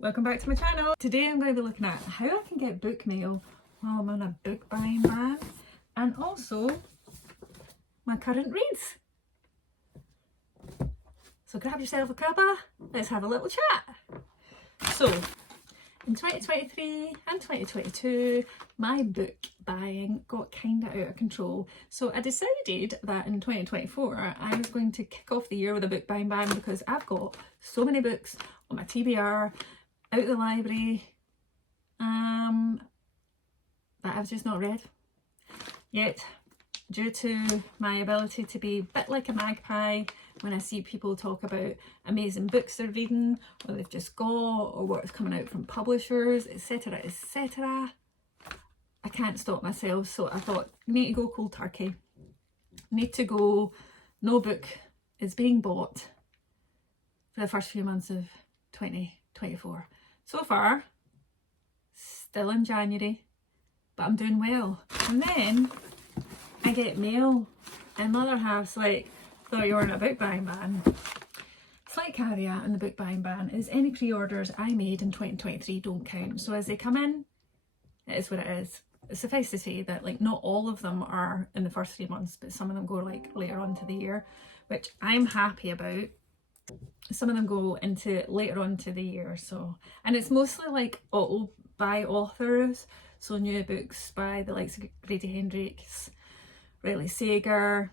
welcome back to my channel. Today I'm going to be looking at how I can get book mail while I'm on a book buying ban, and also my current reads. So grab yourself a cuppa, let's have a little chat. So in 2023 and 2022 my book buying got kind of out of control, so I decided that in 2024 I was going to kick off the year with a book buying ban because I've got so many books on my TBR out of the library that I've just not read yet, due to my ability to be a bit like a magpie when I see people talk about amazing books they're reading or they've just got, or what's coming out from publishers, etc, etc. I can't stop myself, so I thought, need to go cold turkey, need to go, no book is being bought for the first few months of 2024. So far, still in January, but I'm doing well. And then I get mail, and my other half's like, thought you were in a book buying ban. Slight caveat in the book buying ban is any pre-orders I made in 2023 don't count. So as they come in, it is what it is. Suffice to say that like not all of them are in the first 3 months, but some of them go like later on to the year, which I'm happy about. Some of them go into later on to the year, so, and it's mostly like by authors, so new books by the likes of Grady Hendrix, Riley Sager,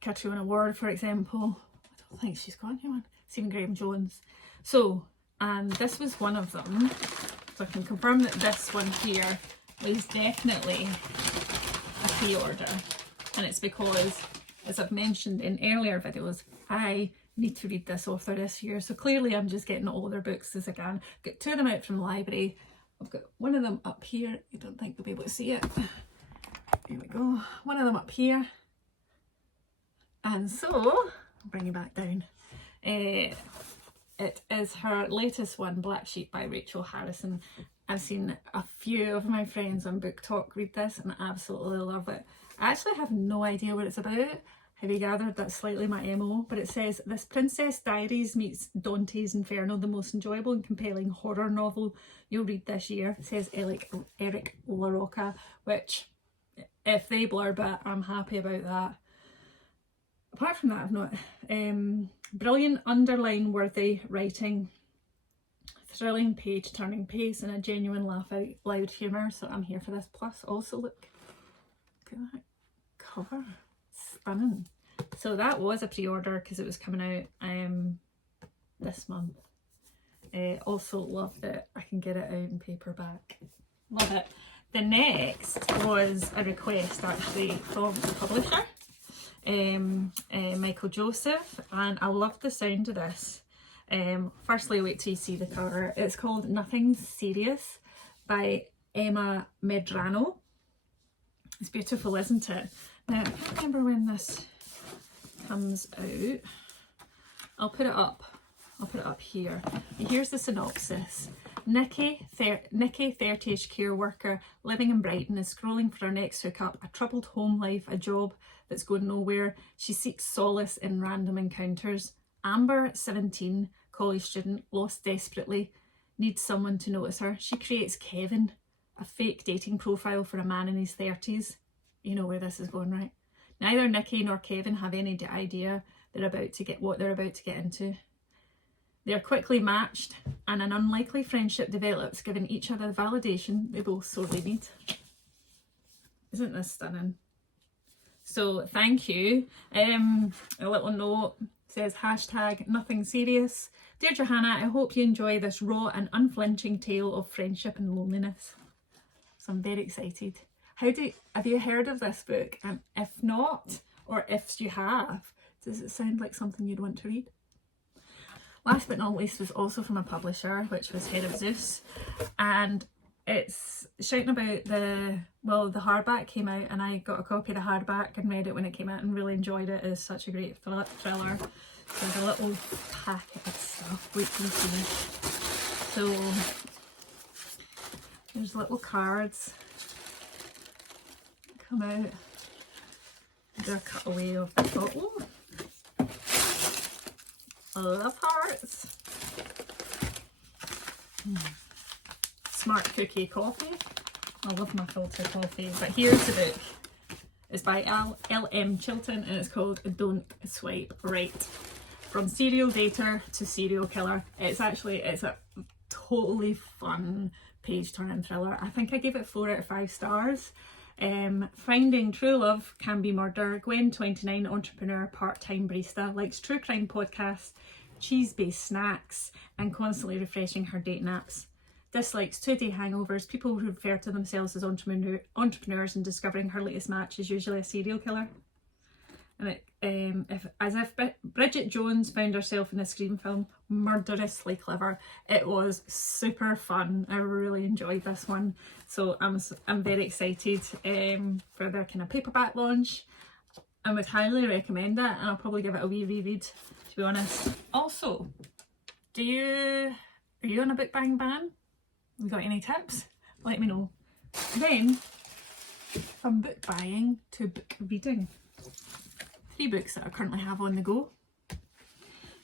Catriona Ward, for example. I don't think she's got anyone. Stephen Graham Jones. So, and this was one of them. So I can confirm that this one here was definitely a pre-order, and it's because, as I've mentioned in earlier videos, I need to read this author this year, so clearly I'm just getting all their books as I can. I've got two of them out from the library. I've got one of them up here. You don't think they'll be able to see it. Here we go. One of them up here. And so, I'll bring you back down. It is her latest one, Black Sheep by Rachel Harrison. I've seen a few of my friends on Book Talk read this and absolutely love it. I actually have no idea what it's about. Have you gathered that's slightly my MO? But it says, this Princess Diaries meets Dante's Inferno, the most enjoyable and compelling horror novel you'll read this year, says Eric LaRocca, which, if they blurb it, I'm happy about that. Apart from that, I've not. Brilliant underline worthy writing, thrilling page turning pace, and a genuine laugh out loud humour, so I'm here for this. Plus also look at that cover, stunning. So that was a pre-order because it was coming out this month. Also love that I can get it out in paperback, love it. The next was a request actually from the publisher, Michael Joseph, and I love the sound of this. Firstly, wait till you see the cover. It's called Nothing Serious by Emma Medrano. It's beautiful, isn't it? Now, I can't remember when this comes out. I'll put it up here. Here's the synopsis. Nikki, 30ish care worker living in Brighton, is scrolling for her next hookup, a troubled home life, a job that's going nowhere. She seeks solace in random encounters. Amber, 17, college student, lost desperately, needs someone to notice her. She creates Kevin, a fake dating profile for a man in his 30s. You know where this is going, right? Neither Nikki nor Kevin have any idea what they're about to get into. They're quickly matched, and an unlikely friendship develops, giving each other the validation they both sorely need. Isn't this stunning? So thank you. A little note says #nothing serious. Dear Johanna, I hope you enjoy this raw and unflinching tale of friendship and loneliness. So I'm very excited. Have you heard of this book? And if not, or if you have, does it sound like something you'd want to read? Last but not least was also from a publisher, which was Head of Zeus, and it's shouting about the hardback came out, and I got a copy of the hardback and read it when it came out and really enjoyed it. It's such a great thriller. There's a little packet of stuff, wait till you see. So there's little cards come out. They're a cutaway of the bottle. Love hearts. Smart Cookie Coffee. I love my filter coffee. But here's the book. It's by L.M. Chilton and it's called Don't Swipe Right. From serial dater to serial killer. It's a totally fun page-turning thriller. I think I gave it 4 out of 5 stars. Finding true love can be murder. Gwen, 29, entrepreneur, part-time barista, likes true crime podcasts, cheese-based snacks, and constantly refreshing her date apps. Dislikes 2-day hangovers, people who refer to themselves as entrepreneurs, and discovering her latest match is usually a serial killer. And if Bridget Jones found herself in a Scream film, murderously clever. It was super fun. I really enjoyed this one, so I'm very excited for their kind of paperback launch. I would highly recommend it, and I'll probably give it a wee reread, to be honest. Also, are you on a book buying ban? Have you got any tips? Let me know. Then, from book buying to book reading. 3 books that I currently have on the go.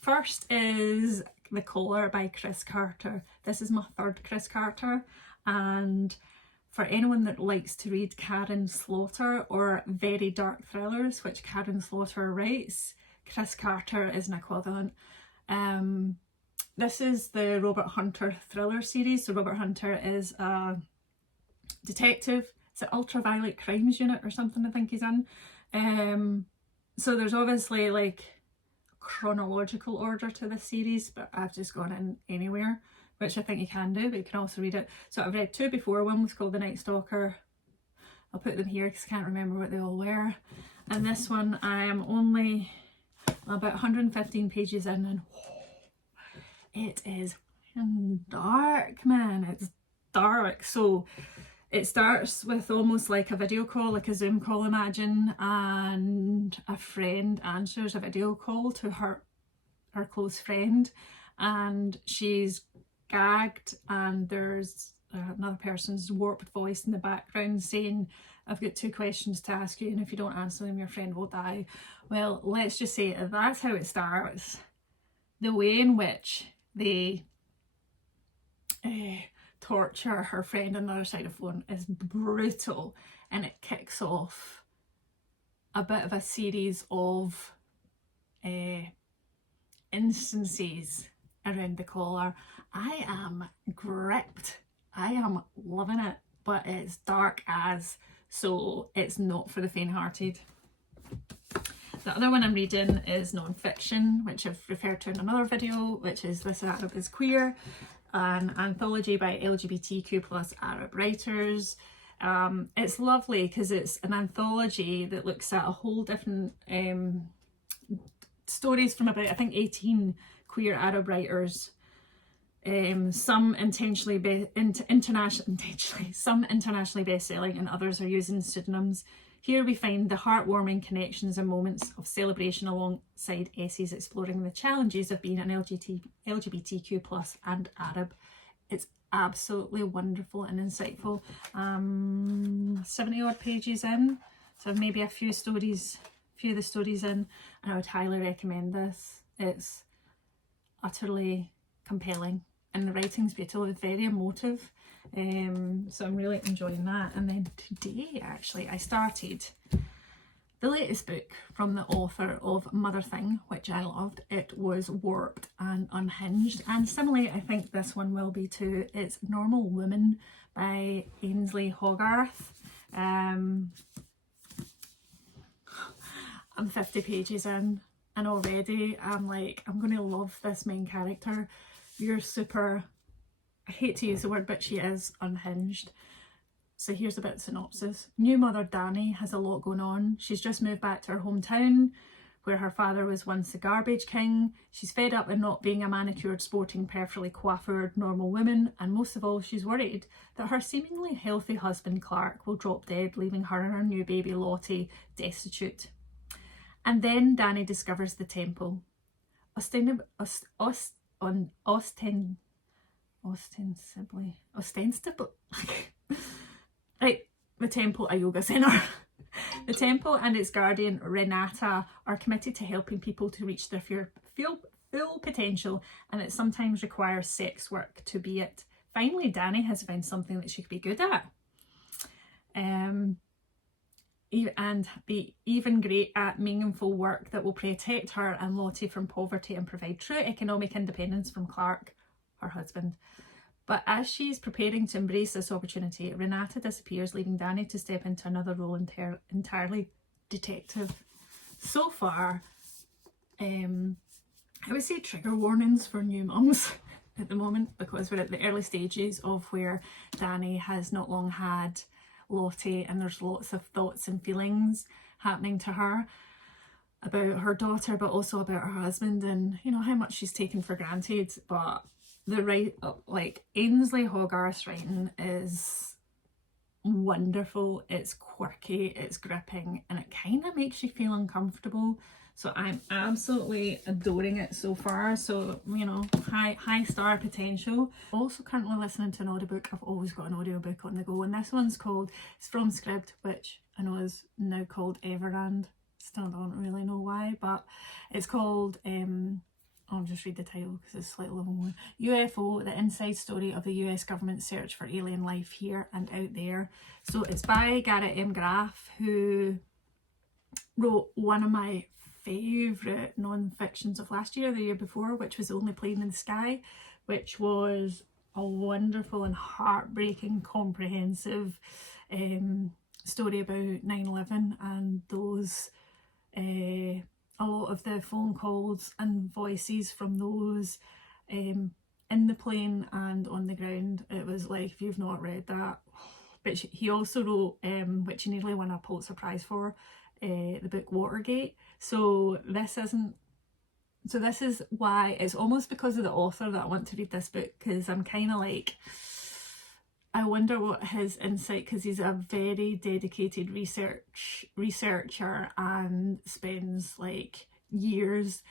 First is The Collar by Chris Carter. This is my 3rd Chris Carter, and for anyone that likes to read Karen Slaughter or very dark thrillers, which Karen Slaughter writes, Chris Carter is an equivalent. This is the Robert Hunter thriller series. So Robert Hunter is a detective. It's an Ultraviolet Crimes Unit or something I think he's in. So there's obviously like chronological order to this series, but I've just gone in anywhere, which I think you can do, but you can also read it. So I've read 2 before. One was called The Night Stalker. I'll put them here because I can't remember what they all were. And this one I am only about 115 pages in, and it is dark, man. It's dark. So it starts with almost like a video call, like a Zoom call, imagine, and a friend answers a video call to her close friend, and she's gagged, and there's another person's warped voice in the background saying, I've got 2 questions to ask you, and if you don't answer them, your friend will die. Well, let's just say that's how it starts. The way in which they torture her friend on the other side of the phone is brutal, and it kicks off a bit of a series of instances around the collar. I am gripped. I am loving it, but it's dark as, so it's not for the faint-hearted. The other one I'm reading is non-fiction, which I've referred to in another video, which is This Arab is Queer, an anthology by LGBTQ plus Arab writers. It's lovely because it's an anthology that looks at a whole different stories from about, I think, 18 queer Arab writers. Some internationally best-selling, and others are using pseudonyms. Here we find the heartwarming connections and moments of celebration alongside essays exploring the challenges of being an LGBTQ plus and Arab. It's absolutely wonderful and insightful. 70 odd pages in, so maybe a few of the stories in, and I would highly recommend this. It's utterly compelling, and the writing's beautiful. It's very emotive. So I'm really enjoying that. And then today, actually, I started the latest book from the author of Mother Thing, which I loved. It was Warped and Unhinged, and similarly I think this one will be too. It's Normal Woman by Ainsley Hogarth. I'm 50 pages in, and already I'm like, I'm going to love this main character. You're super, I hate to use the word, but she is unhinged. So here's a bit of synopsis. New mother Danny has a lot going on. She's just moved back to her hometown where her father was once the garbage king. She's fed up with not being a manicured, sporting, perfectly coiffured normal woman, and most of all she's worried that her seemingly healthy husband Clark will drop dead, leaving her and her new baby Lottie destitute. And then Danny discovers the temple. Ostensibly, right, the temple, a yoga centre. The temple and its guardian Renata are committed to helping people to reach their full potential, and it sometimes requires sex work to be it. Finally, Dani has found something that she could be good at. And be even great at meaningful work that will protect her and Lottie from poverty and provide true economic independence from Clark, her husband. But as she's preparing to embrace this opportunity, Renata disappears, leaving Dani to step into another role entirely detective. So far, I would say trigger warnings for new mums at the moment, because we're at the early stages of where Dani has not long had Lottie, and there's lots of thoughts and feelings happening to her about her daughter, but also about her husband, and you know how much she's taken for granted. But the Ainsley Hogarth's writing is wonderful. It's quirky, it's gripping, and it kind of makes you feel uncomfortable. So I'm absolutely adoring it so far. So, you know, high star potential. Also currently listening to an audiobook. I've always got an audiobook on the go, and this one's it's from Scribd, which I know is now called Everand. Still don't really know why, but it's called I'll just read the title because it's slightly long. UFO, the inside story of the US government search for alien life here and out there. So it's by Garrett M. Graff, who wrote one of my favourite non-fictions of last year, the year before, which was Only Plane in the Sky, which was a wonderful and heartbreaking, comprehensive story about 9/11 and those a lot of the phone calls and voices from those in the plane and on the ground. It was like, if you've not read that. But he also wrote, which he nearly won a Pulitzer Prize for, the book Watergate. So this is why it's almost because of the author that I want to read this book, because I'm kind of like, I wonder what his insight, because he's a very dedicated researcher and spends like years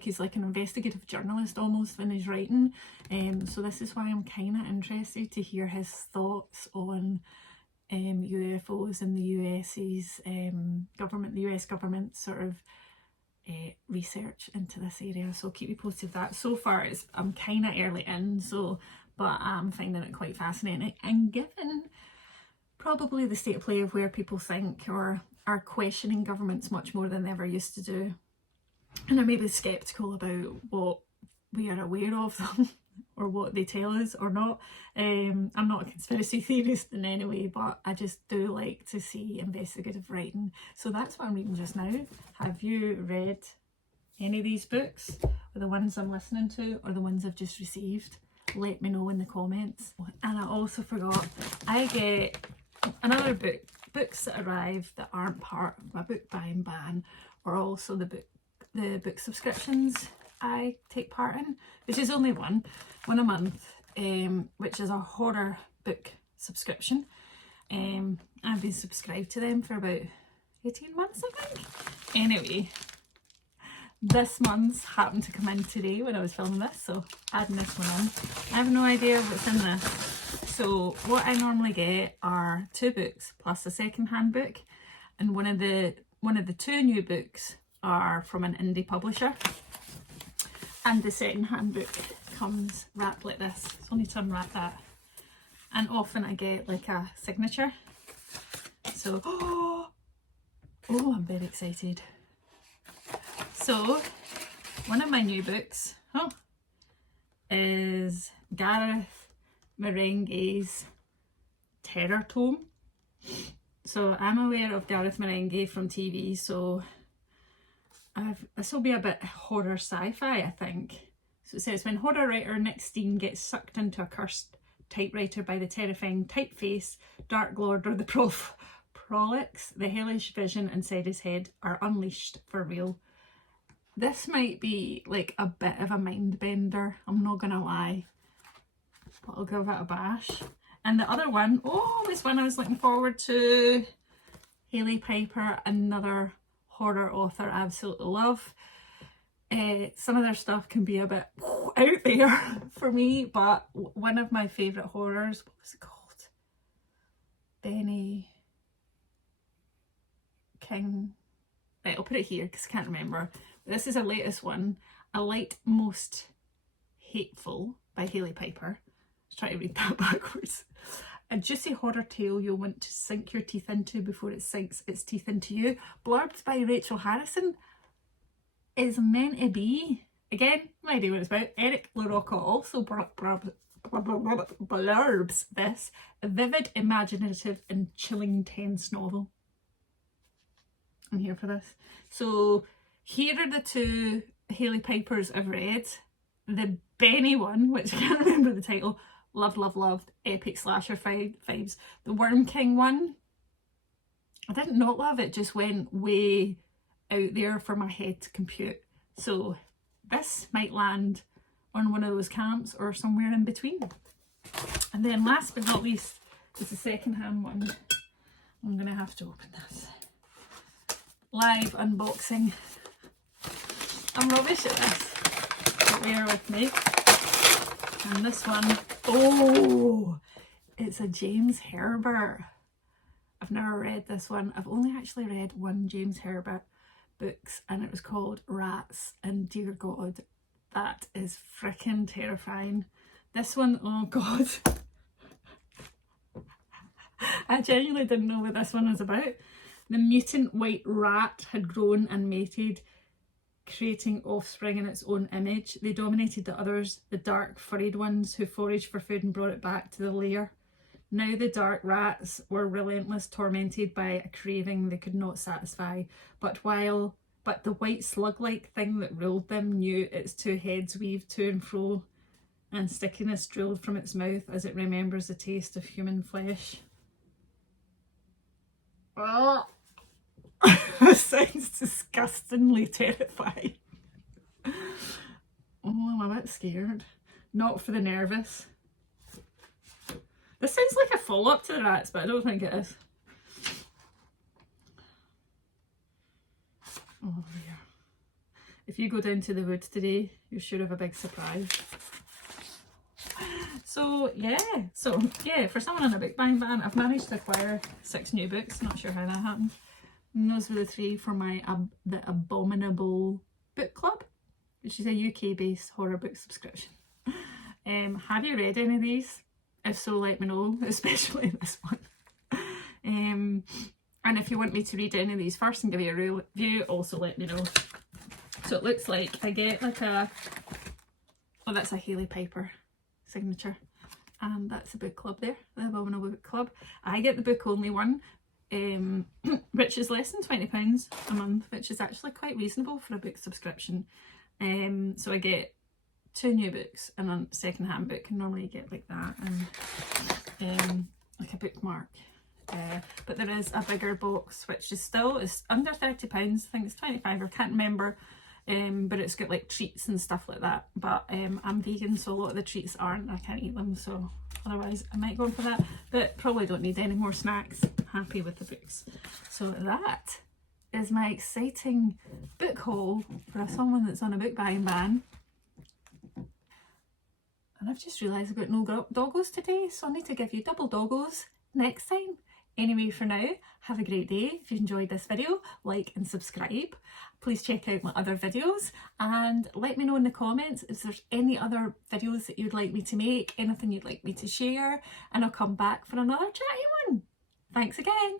he's like an investigative journalist almost when he's writing. So this is why I'm kind of interested to hear his thoughts on UFOs and the US's government, the US government sort of research into this area. So I'll keep you posted with that. So far I'm kind of early in, but I'm finding it quite fascinating, and given probably the state of play of where people think or are questioning governments much more than they ever used to do, and are maybe sceptical about what we are aware of them or what they tell us or not. I'm not a conspiracy theorist in any way, but I just do like to see investigative writing. So that's what I'm reading just now. Have you read any of these books, or the ones I'm listening to, or the ones I've just received? Let me know in the comments. And I also forgot, I get another books that arrive that aren't part of my book buying ban, or also the book subscriptions I take part in, which is only one a month, which is a horror book subscription. I've been subscribed to them for about 18 months, I think. Anyway, this month's happened to come in today when I was filming this, so adding this one in. I have no idea what's in this. So what I normally get are 2 books plus a second-hand book, and one of the 2 new books are from an indie publisher, and the second-hand book comes wrapped like this. So I need to unwrap that, and often I get like a signature. So oh, I'm very excited. So one of my new books is Gareth Marenghi's Terror Tome. So I'm aware of Gareth Marenghi from TV, so this will be a bit horror sci-fi, I think. So it says, when horror writer Nick Steen gets sucked into a cursed typewriter by the terrifying typeface, Dark Lord, or the Prolix, the hellish vision inside his head are unleashed for real. This might be like a bit of a mind bender, I'm not gonna lie, but I'll give it a bash. And the other one, was one I was looking forward to. Hailey Piper, another horror author I absolutely love. Some of their stuff can be a bit out there for me, but one of my favourite horrors, what was it called? Benny King. Right, I'll put it here because I can't remember. This is her latest one, A Light Most Hateful by Hailey Piper. Let's try to read that backwards. A juicy horror tale you'll want to sink your teeth into before it sinks its teeth into you. Blurbed by Rachel Harrison. Is meant to be, again, no idea what it's about. Eric LaRocca also blurbs this. A vivid, imaginative and chilling tense novel. I'm here for this. So here are the two Hailey Pipers I've read. The Benny one, which I can't remember the title, loved, epic slasher vibes. The Worm King one, I did not love it, just went way out there for my head to compute. So this might land on one of those camps or somewhere in between. And then last but not least is the second-hand one. I'm gonna have to open this. Live unboxing. I'm rubbish at this, but bear with me. And this one, oh, it's a James Herbert. I've never read this one. I've only actually read one James Herbert books, and it was called Rats, and dear God, that is freaking terrifying. This one, oh God. I genuinely didn't know what this one was about. The mutant white rat had grown and mated, creating offspring in its own image. They dominated the others, the dark furried ones who foraged for food and brought it back to the lair. Now the dark rats were relentless, tormented by a craving they could not satisfy. But the white slug-like thing that ruled them knew its two heads weaved to and fro, and stickiness drilled from its mouth as it remembers the taste of human flesh. Oh. This sounds disgustingly terrifying. Oh, I'm a bit scared. Not for the nervous. This sounds like a follow-up to the Rats, but I don't think it is. Oh dear. If you go down to the woods today, you're sure of a big surprise. So yeah, for someone on a book buying ban, I've managed to acquire 6 new books. Not sure how that happened. And those were the 3 for my the Abominable Book Club, which is a UK-based horror book subscription. Have you read any of these? If so, let me know, especially this one. And if you want me to read any of these first and give you a review, also let me know. So it looks like I get like a, oh, that's a Hailey Piper signature, and that's the book club there, the Abominable Book Club. I get the book only one, which is less than £20 a month, which is actually quite reasonable for a book subscription. So I get 2 new books and a second-hand book, and normally you get like that and like a bookmark. But there is a bigger box, which is under £30. I think it's 25, I can't remember. But it's got like treats and stuff like that. But I'm vegan, so a lot of the treats aren't. I can't eat them, so otherwise I might go for that. But probably don't need any more snacks. I'm happy with the books. So that is my exciting book haul for someone that's on a book buying ban. And I've just realised I've got no doggos today, so I need to give you double doggos next time. Anyway, for now, have a great day. If you enjoyed this video, like and subscribe. Please check out my other videos and let me know in the comments if there's any other videos that you'd like me to make, anything you'd like me to share, and I'll come back for another chatty one. Thanks again.